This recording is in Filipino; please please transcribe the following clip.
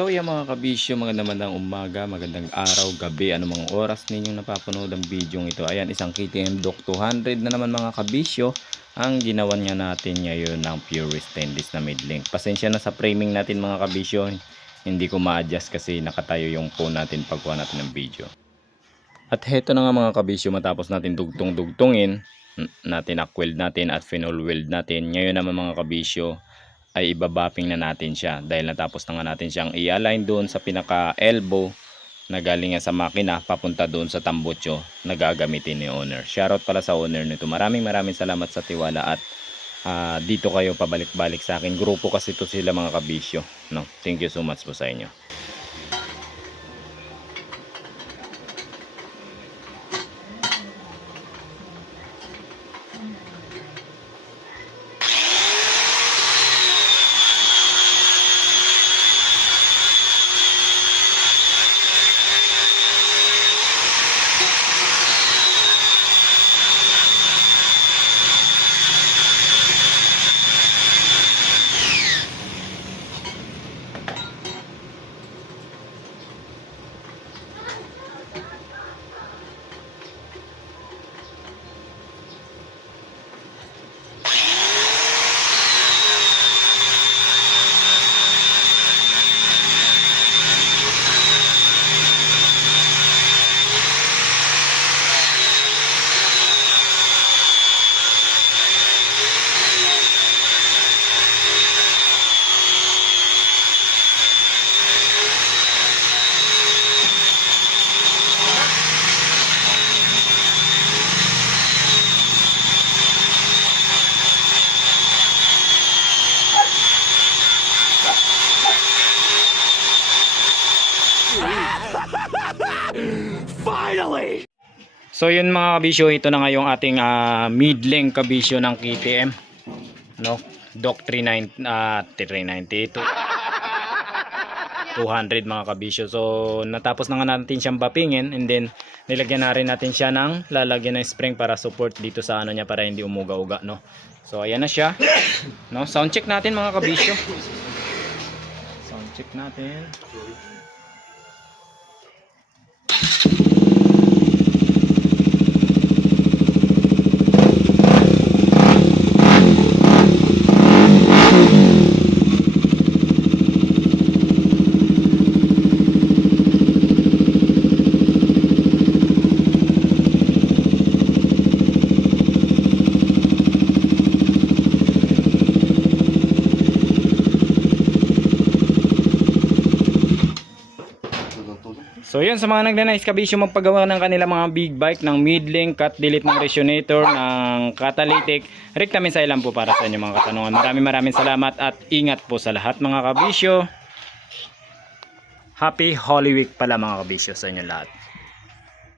So yan mga kabisyo, magandang umaga, magandang araw, gabi, anumang oras ninyong napapanood ang video ito. Ayan, isang KTM Dock 200 na naman mga kabisyo ang ginawan nga natin ngayon ng pure stainless na mid-link. Pasensya na sa framing natin mga kabisyo, hindi ko ma-adjust kasi nakatayo yung phone natin pagkuha natin ng video. At heto na nga mga kabisyo, matapos natin dugtong-dugtungin, natin akweld natin at phenol weld natin. Ngayon naman mga kabisyo, ay ibabapping na natin siya dahil natapos na nga natin siyang i-align doon sa pinaka elbow na galing nga sa makina papunta doon sa tambutso na gagamitin ni owner. Shoutout pala sa owner nito. Maraming salamat sa tiwala at dito kayo pabalik-balik sa akin. Grupo kasi ito sila mga kabisyo, no? Thank you so much po sa inyo. Finally! So yun mga kabisyo, ito na nga yung ating mid-length kabisyo ng KTM, no? Dock 390 200 mga kabisyo. So natapos na nga natin siyang bapingin, and then nilagyan na rin natin siya ng lalagyan ng spring para support dito sa ano niya, para hindi umuga-uga, no? So ayan na siya, no? Sound check natin mga kabisyo. Sound check natin. So yun, sa mga nagnanais kabisyo magpagawa ng kanila mga big bike ng mid-link, cut delete ng resonator, ng catalytic, rektamin sa ilan po para sa inyo mga katanungan. Maraming salamat at ingat po sa lahat mga kabisyo. Happy Holy Week pala mga kabisyo sa inyo lahat.